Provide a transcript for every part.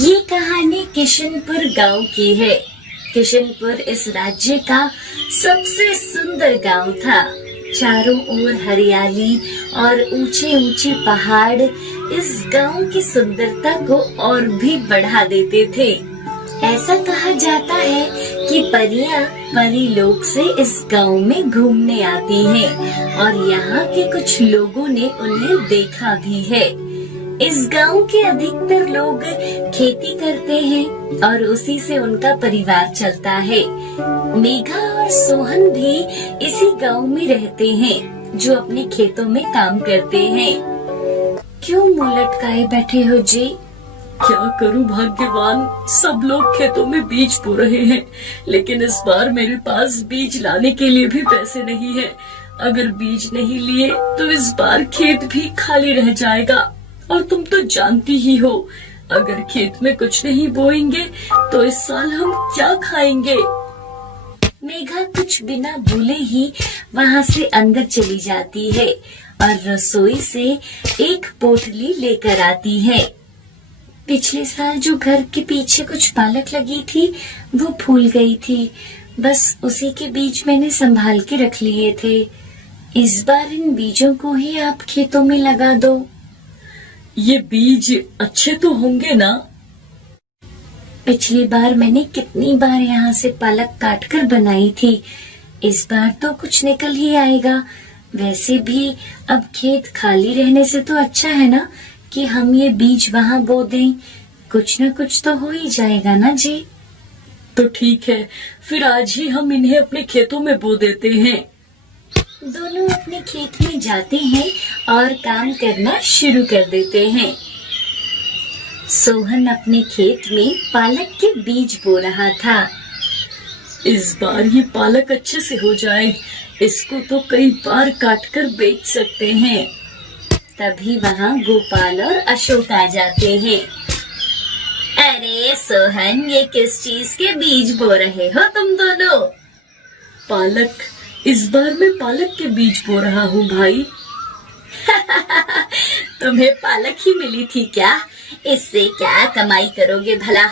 ये कहानी किशनपुर गांव की है। किशनपुर इस राज्य का सबसे सुंदर गांव था। चारों ओर हरियाली और ऊंचे ऊंचे पहाड़ इस गांव की सुंदरता को और भी बढ़ा देते थे। ऐसा कहा जाता है कि परियां परी लोक से इस गांव में घूमने आती हैं और यहाँ के कुछ लोगों ने उन्हें देखा भी है। इस गांव के अधिकतर लोग खेती करते हैं और उसी से उनका परिवार चलता है। मेघा और सोहन भी इसी गांव में रहते हैं, जो अपने खेतों में काम करते हैं। क्यों मुंह लटकाए बैठे हो जी? क्या करूं भाग्यवान, सब लोग खेतों में बीज बो रहे हैं, लेकिन इस बार मेरे पास बीज लाने के लिए भी पैसे नहीं है। अगर बीज नहीं लिए तो इस बार खेत भी खाली रह जाएगा। और तुम तो जानती ही हो, अगर खेत में कुछ नहीं बोएंगे तो इस साल हम क्या खाएंगे। मेघा कुछ बिना बोले ही वहाँ से अंदर चली जाती है और रसोई से एक पोटली लेकर आती है। पिछले साल जो घर के पीछे कुछ पालक लगी थी वो फूल गई थी, बस उसी के बीज मैंने संभाल के रख लिए थे। इस बार इन बीजों को ही आप खेतों में लगा दो। ये बीज अच्छे तो होंगे ना? पिछली बार मैंने कितनी बार यहाँ से पालक काट कर बनाई थी, इस बार तो कुछ निकल ही आएगा। वैसे भी अब खेत खाली रहने से तो अच्छा है ना कि हम ये बीज वहाँ बो दें, कुछ न कुछ तो हो ही जाएगा ना जी। तो ठीक है, फिर आज ही हम इन्हें अपने खेतों में बो देते हैं। दोनों अपने खेत में जाते हैं और काम करना शुरू कर देते हैं। सोहन अपने खेत में पालक के बीज बो रहा था। इस बार ये पालक अच्छे से हो जाए, इसको तो कई बार काटकर बेच सकते हैं। तभी वहाँ गोपाल और अशोक आ जाते हैं। अरे सोहन, ये किस चीज के बीज बो रहे हो तुम दोनों? पालक, इस बार मैं पालक के बीज बो रहा हूँ भाई। तुम्हें पालक ही मिली थी क्या? इससे क्या कमाई करोगे भला?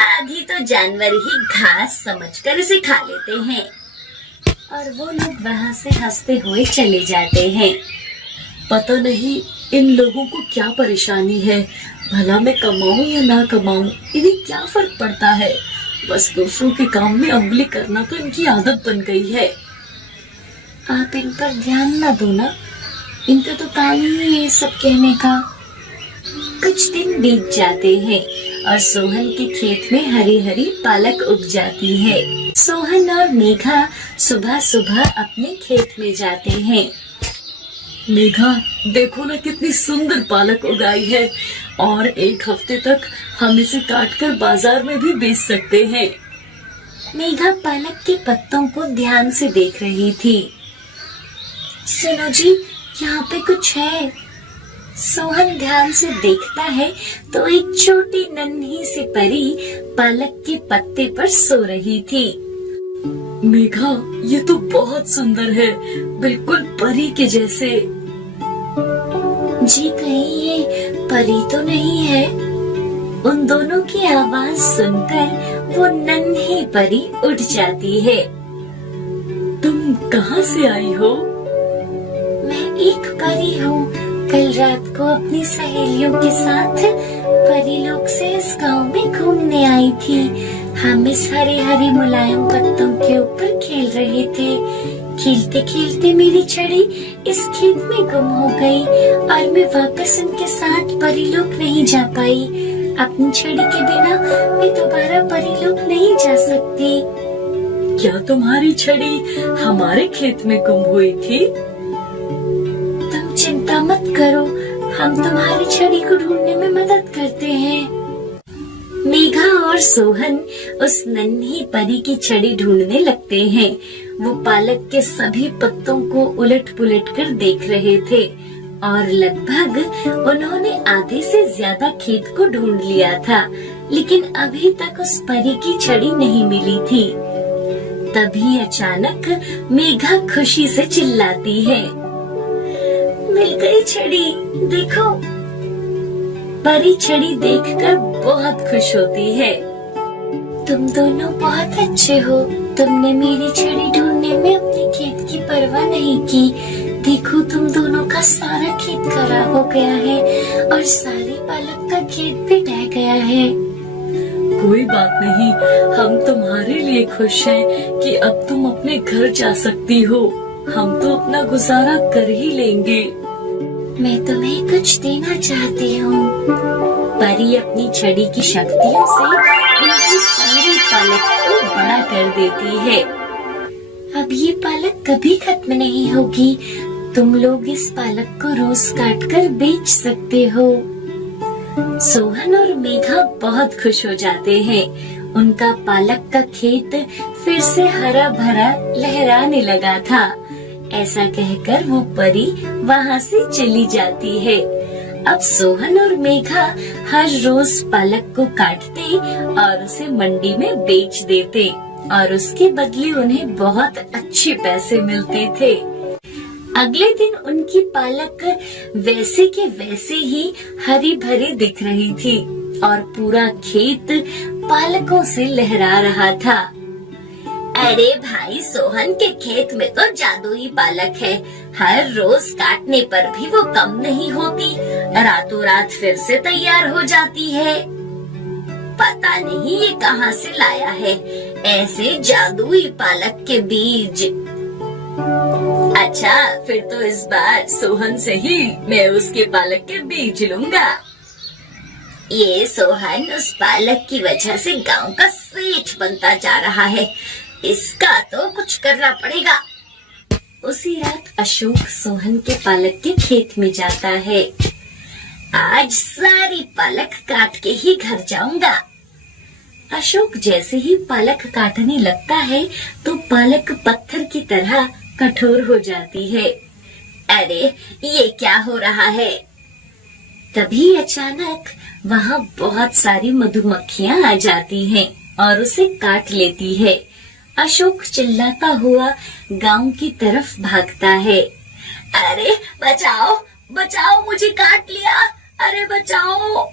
आधी तो जानवर ही घास समझकर इसे खा लेते हैं। और वो लोग वहाँ से हंसते हुए चले जाते हैं। पता नहीं इन लोगों को क्या परेशानी है, भला मैं कमाऊं या ना कमाऊं, इन्हें क्या फर्क पड़ता है। बस दूसरों के काम में उंगली करना तो इनकी आदत बन गई है। आप इन पर ध्यान न दो ना, इनका तो काम ही है सब कहने का। कुछ दिन बीत जाते हैं और सोहन के खेत में हरी हरी पालक उग जाती है। सोहन और मेघा सुबह सुबह अपने खेत में जाते हैं। मेघा, देखो ना कितनी सुंदर पालक उगाई है, और एक हफ्ते तक हम इसे काटकर बाजार में भी बेच सकते हैं। मेघा पालक के पत्तों को ध्यान से देख रही थी। सुनो जी, यहाँ पे कुछ है। सोहन ध्यान से देखता है तो एक छोटी नन्ही सी परी पालक के पत्ते पर सो रही थी। मेघा, ये तो बहुत सुंदर है, बिल्कुल परी के जैसे। जी, कहीं ये परी तो नहीं है? उन दोनों की आवाज सुनकर वो नन्ही परी उठ जाती है। तुम कहाँ से आई हो? मैं एक परी हूँ, कल रात को अपनी सहेलियों के साथ परीलोक से इस गांव में घूमने आई थी। हम इस हरे हरे मुलायम पत्तों के ऊपर खेल रहे थे। खेलते खेलते मेरी छड़ी इस खेत में गुम हो गई और मैं वापस उनके साथ परीलोक नहीं जा पाई। अपनी छड़ी के बिना मैं दोबारा परीलोक नहीं जा सकती। क्या तुम्हारी छड़ी हमारे खेत में गुम हुई थी? तुम चिंता मत करो, हम तुम्हारी छड़ी को ढूंढने में मदद करते हैं। मेघा और सोहन उस नन्ही परी की छड़ी ढूंढने लगते हैं। वो पालक के सभी पत्तों को उलट पुलट कर देख रहे थे और लगभग उन्होंने आधे से ज्यादा खेत को ढूंढ लिया था, लेकिन अभी तक उस परी की छड़ी नहीं मिली थी। तभी अचानक मेघा खुशी से चिल्लाती है, मिल गई छड़ी, देखो। परी छड़ी देखकर बहुत खुश होती है। तुम दोनों बहुत अच्छे हो। तुमने मेरी छड़ी ढूंढने में अपने खेत की परवाह नहीं की। देखो तुम दोनों का सारा खेत खराब हो गया है और सारे पालक का खेत भी ढह गया है। कोई बात नहीं, हम तुम्हारे लिए खुश हैं कि अब तुम अपने घर जा सकती हो। हम तो अपना गुजारा कर ही लेंगे। मैं तुम्हें कुछ देना चाहती हूँ। परी अपनी छड़ी की शक्तियों से उनकी सारी पालक को बड़ा कर देती है। अब ये पालक कभी खत्म नहीं होगी। तुम लोग इस पालक को रोज काट कर बेच सकते हो। सोहन और मेघा बहुत खुश हो जाते हैं। उनका पालक का खेत फिर से हरा भरा लहराने लगा था। ऐसा कहकर वो परी वहाँ से चली जाती है। अब सोहन और मेघा हर रोज पालक को काटते और उसे मंडी में बेच देते और उसके बदले उन्हें बहुत अच्छे पैसे मिलते थे। अगले दिन उनकी पालक वैसे के वैसे ही हरी भरी दिख रही थी और पूरा खेत पालकों से लहरा रहा था। अरे भाई, सोहन के खेत में तो जादुई पालक है। हर रोज काटने पर भी वो कम नहीं होती, रातों रात फिर से तैयार हो जाती है। पता नहीं ये कहाँ से लाया है ऐसे जादुई पालक के बीज। अच्छा, फिर तो इस बार सोहन से ही मैं उसके पालक के बीज लूंगा। ये सोहन उस पालक की वजह से गांव का सेठ बनता जा रहा है। इसका तो कुछ करना पड़ेगा। उसी रात अशोक सोहन के पालक के खेत में जाता है। आज सारी पालक काट के ही घर जाऊंगा। अशोक जैसे ही पालक काटने लगता है तो पालक पत्थर की तरह कठोर हो जाती है। अरे ये क्या हो रहा है? तभी अचानक वहाँ बहुत सारी मधुमक्खियाँ आ जाती हैं और उसे काट लेती है। अशोक चिल्लाता हुआ गांव की तरफ भागता है। अरे बचाओ बचाओ, मुझे काट लिया, अरे बचाओ।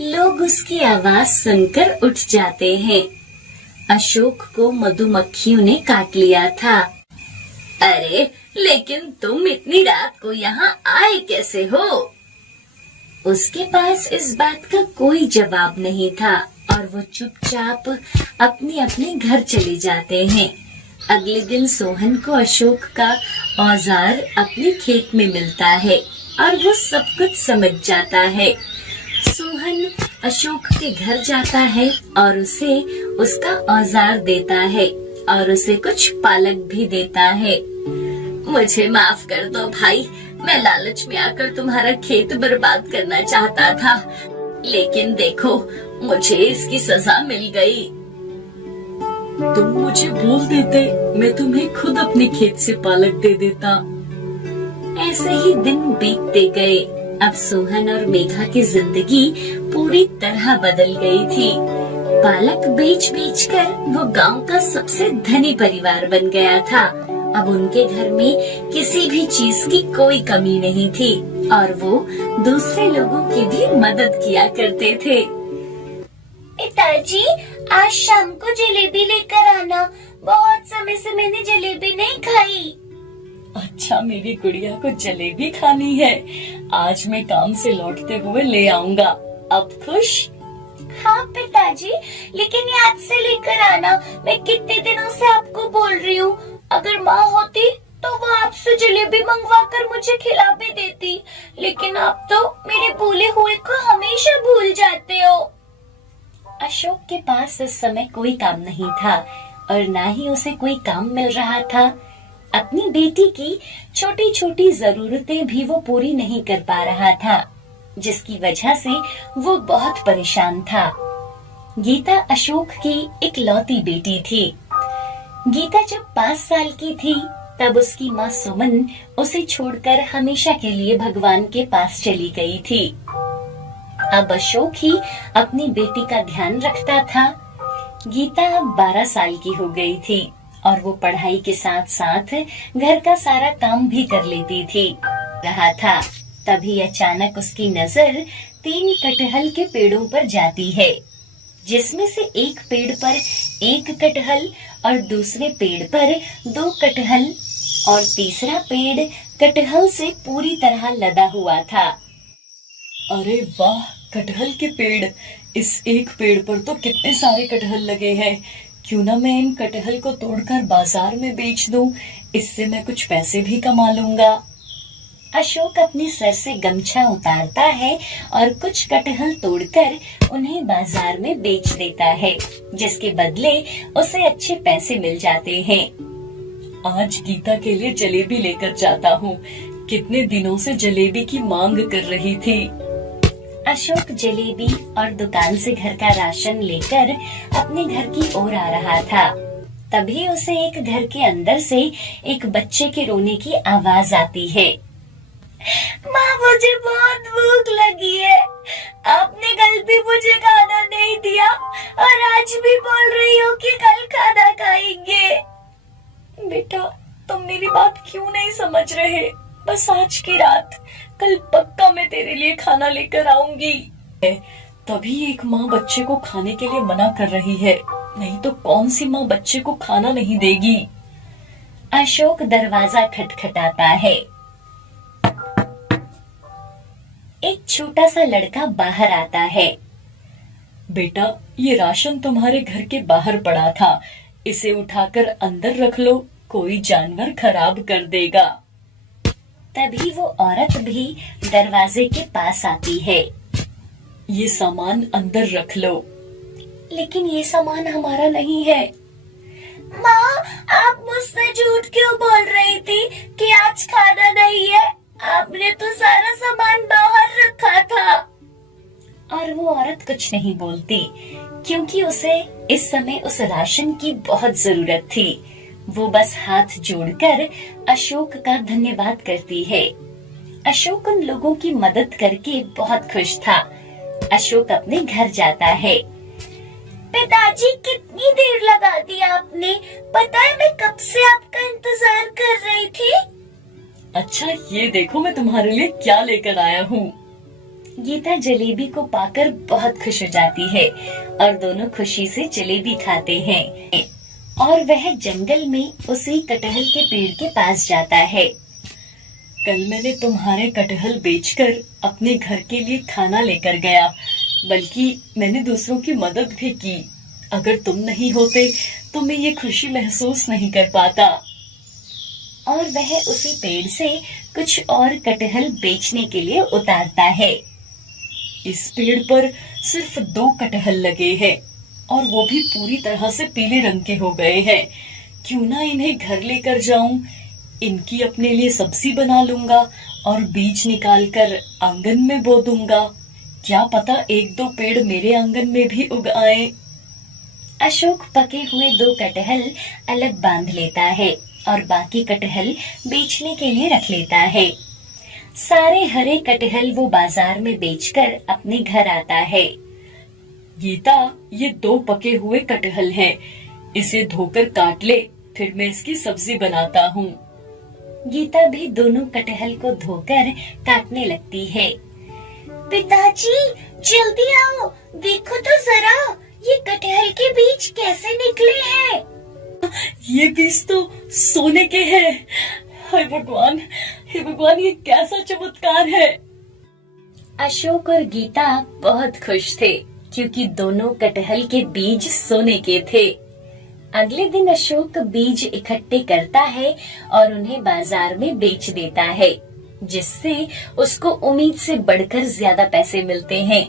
लोग उसकी आवाज सुनकर उठ जाते हैं। अशोक को मधुमक्खियों ने काट लिया था। अरे लेकिन तुम इतनी रात को यहाँ आए कैसे हो? उसके पास इस बात का कोई जवाब नहीं था और वो चुपचाप अपने अपने घर चले जाते हैं। अगले दिन सोहन को अशोक का औजार अपने खेत में मिलता है और वो सब कुछ समझ जाता है। सोहन अशोक के घर जाता है और उसे उसका औजार देता है और उसे कुछ पालक भी देता है। मुझे माफ कर दो भाई, मैं लालच में आकर तुम्हारा खेत बर्बाद करना चाहता था, लेकिन देखो मुझे इसकी सजा मिल गई। तुम मुझे बोल देते, मैं तुम्हें खुद अपने खेत से पालक दे देता। ऐसे ही दिन बीतते गए। अब सोहन और मेघा की जिंदगी पूरी तरह बदल गई थी। पालक बेच बेच कर वो गांव का सबसे धनी परिवार बन गया था। अब उनके घर में किसी भी चीज की कोई कमी नहीं थी और वो दूसरे लोगों की भी मदद किया करते थे। पिताजी, आज शाम को जलेबी लेकर आना। बहुत समय से मैंने जलेबी नहीं खाई। अच्छा, मेरी गुड़िया को जलेबी खानी है। आज मैं काम से लौटते हुए ले आऊंगा। अब खुश? हाँ पिताजी, लेकिन याद से लेकर आना। मैं कितने दिनों से आपको बोल रही हूँ। अगर माँ होती तो वो आपसे जलेबी मंगवा कर मुझे खिला भी देती, लेकिन आप तो मेरे भूले हुए को हमेशा भूल जाते हो। अशोक के पास इस समय कोई काम नहीं था और ना ही उसे कोई काम मिल रहा था। अपनी बेटी की छोटी छोटी जरूरतें भी वो पूरी नहीं कर पा रहा था, जिसकी वजह से वो बहुत परेशान था। गीता अशोक की इकलौती बेटी थी। गीता जब 5 साल की थी तब उसकी माँ सुमन उसे छोड़कर हमेशा के लिए भगवान के पास चली गई थी। अब अशोक ही अपनी बेटी का ध्यान रखता था। गीता अब 12 साल की हो गई थी और वो पढ़ाई के साथ साथ घर का सारा काम भी कर लेती थी रहा था। तभी अचानक उसकी नजर 3 कटहल के पेड़ों पर जाती है, जिसमें से एक पेड़ पर 1 कटहल और दूसरे पेड़ पर 2 कटहल और तीसरा पेड़ कटहल से पूरी तरह लदा हुआ था। अरे वाह, कटहल के पेड़! इस एक पेड़ पर तो कितने सारे कटहल लगे हैं। क्यों ना मैं इन कटहल को तोड़कर बाजार में बेच दूं, इससे मैं कुछ पैसे भी कमा लूंगा। अशोक अपने सर से गमछा उतारता है और कुछ कटहल तोड़कर उन्हें बाजार में बेच देता है, जिसके बदले उसे अच्छे पैसे मिल जाते हैं। आज गीता के लिए जलेबी लेकर जाता हूँ। कितने दिनों से जलेबी की मांग कर रही थी। अशोक जलेबी और दुकान से घर का राशन लेकर अपने घर की ओर आ रहा था। तभी उसे एक घर के अंदर से एक बच्चे के रोने की आवाज आती है। माँ, मुझे बहुत भूख लगी है। आपने कल भी मुझे खाना नहीं दिया और आज भी बोल रही हो कि कल खाना खाएंगे। बेटा, तुम मेरी बात क्यों नहीं समझ रहे? बस आज की रात, कल पक्का मैं तेरे लिए खाना लेकर आऊंगी। तभी एक माँ बच्चे को खाने के लिए मना कर रही है, नहीं तो कौन सी माँ बच्चे को खाना नहीं देगी। अशोक दरवाजा खटखटाता है। एक छोटा सा लड़का बाहर आता है। बेटा, ये राशन तुम्हारे घर के बाहर पड़ा था, इसे उठाकर अंदर रख लो, कोई जानवर खराब कर देगा। तभी वो औरत भी दरवाजे के पास आती है। ये सामान अंदर रख लो। लेकिन ये सामान हमारा नहीं है। माँ, आप मुझसे झूठ क्यों बोल रही थी कि आज खाना नहीं है? आपने तो सारा सामान बाहर रखा था। और वो औरत कुछ नहीं बोलती, क्योंकि उसे इस समय उस राशन की बहुत जरूरत थी। वो बस हाथ जोड़कर अशोक का धन्यवाद करती है। अशोक उन लोगों की मदद करके बहुत खुश था। अशोक अपने घर जाता है। पिताजी, कितनी देर लगा दी आपने? पता है मैं कब से आपका इंतजार कर रही थी। अच्छा, ये देखो मैं तुम्हारे लिए क्या लेकर आया हूँ। गीता जलेबी को पाकर बहुत खुश हो जाती है और दोनों खुशी से जलेबी खाते हैं। और वह जंगल में उसी कटहल के पेड़ के पास जाता है। कल मैंने तुम्हारे कटहल बेचकर अपने घर के लिए खाना लेकर गया, बल्कि मैंने दूसरों की मदद भी की। अगर तुम नहीं होते तो मैं ये खुशी महसूस नहीं कर पाता। और वह उसी पेड़ से कुछ और कटहल बेचने के लिए उतारता है। इस पेड़ पर सिर्फ 2 कटहल लगे हैं और वो भी पूरी तरह से पीले रंग के हो गए हैं। क्यों ना इन्हें घर लेकर जाऊं, इनकी अपने लिए सब्जी बना लूंगा और बीज निकालकर आंगन में बो दूंगा। क्या पता 1-2 पेड़ मेरे आंगन में भी उग आए। अशोक पके हुए 2 कटहल अलग बांध लेता है और बाकी कटहल बेचने के लिए रख लेता है। सारे हरे कटहल वो बाजार में बेचकर अपने घर आता है। गीता, ये 2 पके हुए कटहल हैं। इसे धोकर काट ले, फिर मैं इसकी सब्जी बनाता हूँ। गीता भी दोनों कटहल को धोकर काटने लगती है। पिताजी, जल्दी आओ, देखो तो जरा, ये कटहल के बीज कैसे निकले हैं। ये बीज तो सोने के हैं। हे भगवान, हे भगवान, ये कैसा चमत्कार है। अशोक और गीता बहुत खुश थे, क्योंकि दोनों कटहल के बीज सोने के थे। अगले दिन अशोक बीज इकट्ठे करता है और उन्हें बाजार में बेच देता है, जिससे उसको उम्मीद से बढ़कर ज्यादा पैसे मिलते हैं।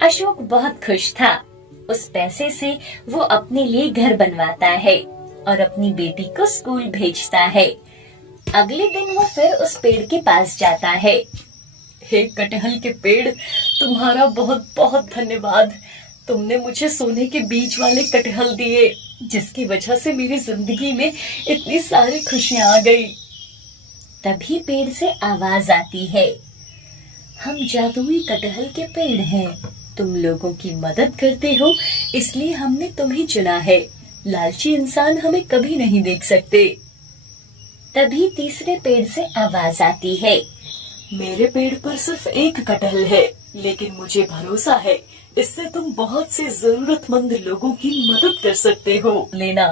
अशोक बहुत खुश था। उस पैसे से वो अपने लिए घर बनवाता है और अपनी बेटी को स्कूल भेजता है। अगले दिन वो फिर उस पेड़ के पास जाता है। हे कटहल के पेड़, तुम्हारा बहुत बहुत धन्यवाद। तुमने मुझे सोने के बीज वाले कटहल दिए, जिसकी वजह से मेरी जिंदगी में इतनी सारी खुशियां आ गई। तभी पेड़ से आवाज आती है। हम जादुई कटहल के पेड़ हैं। तुम लोगों की मदद करते हो, इसलिए हमने तुम्हें चुना है। लालची इंसान हमें कभी नहीं देख सकते। तभी तीसरे पेड़ से आवाज आती है। मेरे पेड़ पर सिर्फ 1 कटहल है, लेकिन मुझे भरोसा है इससे तुम बहुत से जरूरतमंद लोगों की मदद कर सकते हो। लेना,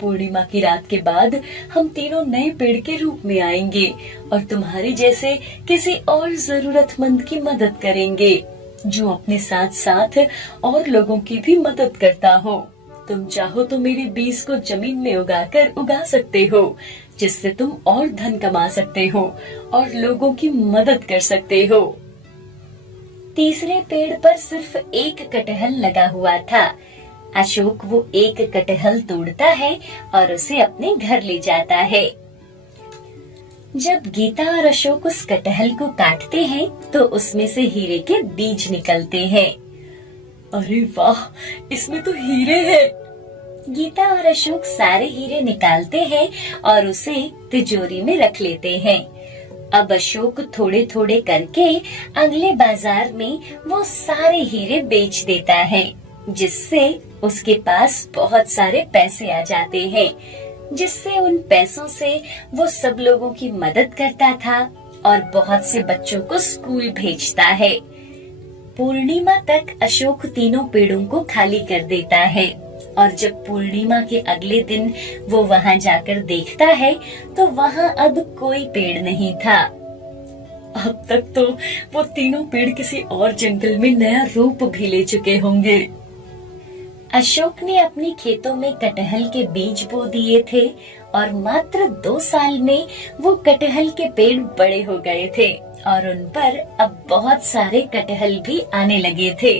पूर्णिमा की रात के बाद हम तीनों नए पेड़ के रूप में आएंगे और तुम्हारी जैसे किसी और जरूरतमंद की मदद करेंगे जो अपने साथ साथ और लोगों की भी मदद करता हो। तुम चाहो तो मेरे बीज को जमीन में उगाकर उगा सकते हो, जिससे तुम और धन कमा सकते हो और लोगों की मदद कर सकते हो। तीसरे पेड़ पर सिर्फ एक कटहल लगा हुआ था। अशोक वो एक कटहल तोड़ता है और उसे अपने घर ले जाता है। जब गीता और अशोक उस कटहल को काटते हैं तो उसमें से हीरे के बीज निकलते हैं। अरे वाह, इसमें तो हीरे हैं। गीता और अशोक सारे हीरे निकालते हैं और उसे तिजोरी में रख लेते हैं। अब अशोक थोड़े थोड़े करके अगले बाजार में वो सारे हीरे बेच देता है, जिससे उसके पास बहुत सारे पैसे आ जाते हैं, जिससे उन पैसों से वो सब लोगों की मदद करता था और बहुत से बच्चों को स्कूल भेजता है। पूर्णिमा तक अशोक तीनों पेड़ों को खाली कर देता है और जब पूर्णिमा के अगले दिन वो वहाँ जाकर देखता है तो वहाँ अब कोई पेड़ नहीं था। अब तक तो वो तीनों पेड़ किसी और जंगल में नया रूप भी ले चुके होंगे। अशोक ने अपने खेतों में कटहल के बीज बो दिए थे और मात्र 2 साल में वो कटहल के पेड़ बड़े हो गए थे और उन पर अब बहुत सारे कटहल भी आने लगे थे।